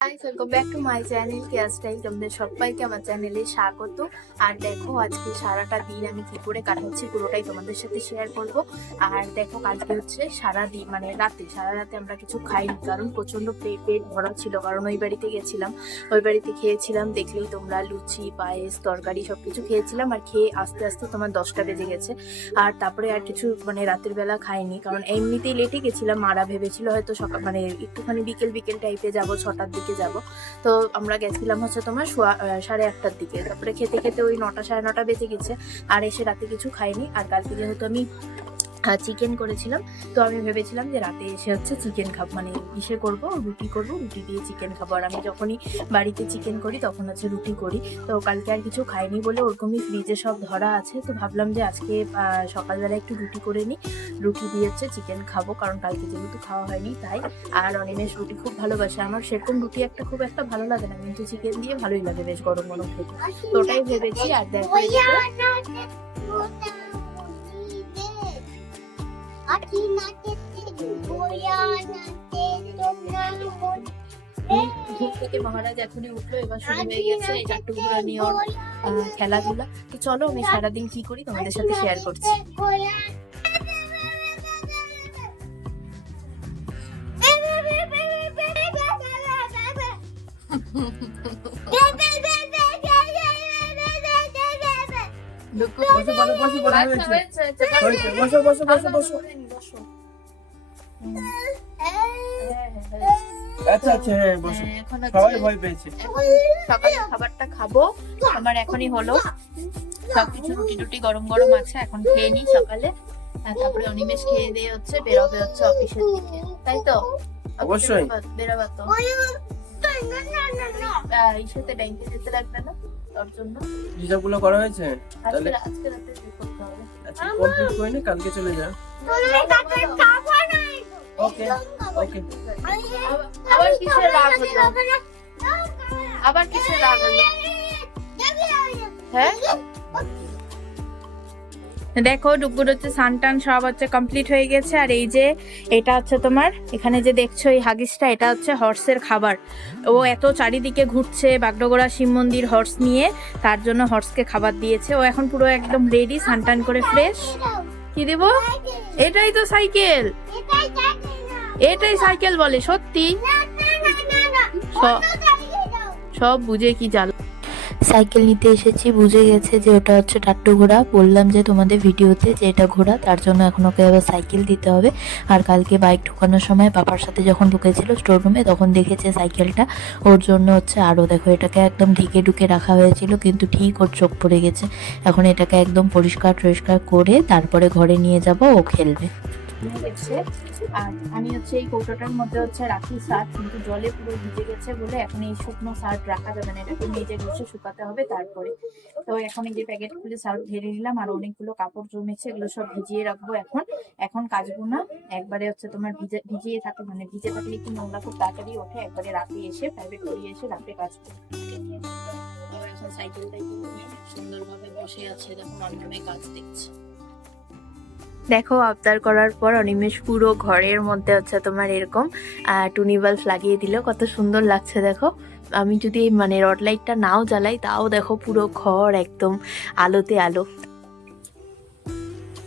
Guys welcome back to my channel care style. তোমাদের সবাইকে আমার চ্যানেলে স্বাগত। আর দেখো আজকে সারাটা দিন আমি কি করে কাটাচ্ছি পুরোটাই তোমাদের সাথে শেয়ার করব। আর দেখো আজকে হচ্ছে সারা দিন মানে সারা রাতে আমরা কিছু খাইনি, কারণ প্রচন্ড পেট ভরা ছিল, কারণ ওই বাড়িতে গেছিলাম। ওই বাড়িতে খেয়েছিলাম, দেখলেই তোমরা, লুচি পায়েস তরকারি সবকিছু খেয়েছিলাম। আর খেয়ে আস্তে আস্তে তোমার 10টা বেজে গেছে। আর তারপরে আর কিছু মানে রাতের বেলা খাইনি, কারণ এমনিতেই লেটে গেছিলাম। মারা ভেবেছিল হয়তো সকাল মানে একটুখানি বিকেল টাইপে যাবো, 6টার দিকে যাব। তো আমরা গেছিলাম হচ্ছে তোমার 8:30টার দিকে। তারপরে খেতে খেতে ওই 9টা 9:30 বেজে গেছে। আর এসে রাতে কিছু খাইনি। আর কালকে যেহেতু আমি চিকেন করেছিলাম, তো আমি ভেবেছিলাম যে রাতে এসে হচ্ছে চিকেন খাবো, মানে ইসে করবো, রুটি দিয়ে চিকেন খাবো। আর আমি যখনই বাড়িতে চিকেন করি তখন হচ্ছে রুটি করি। তো কালকে আর কিছু খাইনি বলে ওরকমই ফ্রিজে সব ধরা আছে। তো ভাবলাম যে আজকে সকালবেলা একটু রুটি করে নিই, রুটি দিয়ে হচ্ছে চিকেন খাবো, কারণ কালকে যেহেতু খাওয়া হয়নি তাই। আর অনিমেষ রুটি খুব ভালোবাসে। আমার সেরকম রুটি খুব একটা ভালো লাগে না, কিন্তু চিকেন দিয়ে ভালোই লাগে, বেশ গরম গরম খেতে। তো ওটাই ভেবেছি। আর দেখো ঘুম থেকে মহারাজ এখনই উঠলো, এবার শুরু হয়ে গেছে এই টাট্টুগুলো নিয়ে ওর খেলাধুলা। তো চলো আমি সারাদিন কি করি তোমাদের সাথে শেয়ার করছি। আচ্ছা আচ্ছা, হ্যাঁ বসো। সবাই ভয় পেয়েছে। সকালে খাবারটা খাবো, আমার এখনই হলো। সবকিছু রুটি গরম গরম আছে, এখন খেয়ে নিই সকালে। তারপরে অনিমেষ খেয়ে দিয়ে হচ্ছে বেরোবে হচ্ছে অফিসের দিকে, তাই তো? অবশ্যই বেরোবা তো। ইসেতে ব্যাংকে যেতে লাগবে না, তার জন্য হিসাবগুলো করা হয়েছে। তাহলে আজকে রাতে করতে হবে। আজকে কমপ্লিট করে নে, কালকে চলে যা। ওকে ওকে। আবার কিসের রাগ হলো? আবার কিসের রাগ হলো? হ্যাঁ দেখো ডুগুর হচ্ছে সানটান সব হচ্ছে কমপ্লিট হয়ে গেছে। আর এই যে এটা হচ্ছে তোমার এখানে যে দেখছো এই হাগিসটা, এটা হচ্ছে হর্সের খাবার। ও এত চারিদিকে ঘুরছে বাগডোগরা শিব মন্দির হর্স নিয়ে, তার জন্য হর্সকে খাবার দিয়েছে। ও এখন পুরো একদম রেডি, সানটান করে ফ্রেশ। কি দেব? এটাই তো সাইকেল, এটাই সাইকেল বলে। সত্যি সব বুঝে কি জাল। সাইকেল নিতে এসেছি, বুঝে গেছে যে ওটা হচ্ছে টাট্টু ঘোড়া। বললাম যে তোমাদের ভিডিওতে যে এটা ঘোড়া, তার জন্য এখন ওকে আবার সাইকেল দিতে হবে। আর কালকে বাইক ঢোকানোর সময় পাপার সাথে যখন ঢুকেছিল স্টোর রুমে, তখন দেখেছে সাইকেলটা, ওর জন্য হচ্ছে আরও দেখো এটাকে একদম ঢুকে রাখা হয়েছিল, কিন্তু ঠিক ওর চোখ পড়ে গেছে। এখন এটাকে একদম পরিষ্কার করে তারপরে ঘরে নিয়ে যাব, ও খেলবে। আর আমি হচ্ছে এই কৌটোটার মধ্যে হচ্ছে রাখি শার্ট, কিন্তু জলে পুরো ভিজে গেছে বলে এখন এই শুকনো শার্ট রাখা যাবে না, এটাকে মেজে ঘষে শুকাতে হবে তারপরে। তো এখন এই যে প্যাকেট খুলে শার্ট ঢেলে নিলাম। আর অনেকগুলো কাপড় জমেছে, এগুলো সব ভিজিয়ে রাখবো। এখন কাচবো না, একবারে হচ্ছে তোমার ভিজিয়ে থাকে, মানে ভিজে থাকলে একটু নোংরা খুব তাড়াতাড়ি ওঠে। একবারে রাতে এসে প্রাইভেট করিয়ে এসে রাতে কাচবো। এখন সাইকেলটাই নিয়ে সুন্দরভাবে বসে আছে, যখন অনিমে কাজ দেখছে। দেখো আবদার করার পর অনিমেষ পুরো ঘরের মধ্যে হচ্ছে তোমার এরকম টুনি বাল্ব লাগিয়ে দিল, কত সুন্দর লাগছে দেখো। আমি যদি মানে রড লাইটটা নাও জ্বালাই, তাও দেখো পুরো ঘর একদম আলোতে আলো।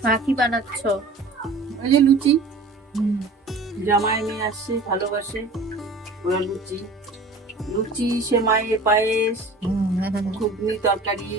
মা কি বানাচ্ছ? ওই যে লুচি, জামাই নিয়ে আসছে, ভালোবাসে ওরা। লুচি সেমাই পায়েস, ঘুগনি তরকারি।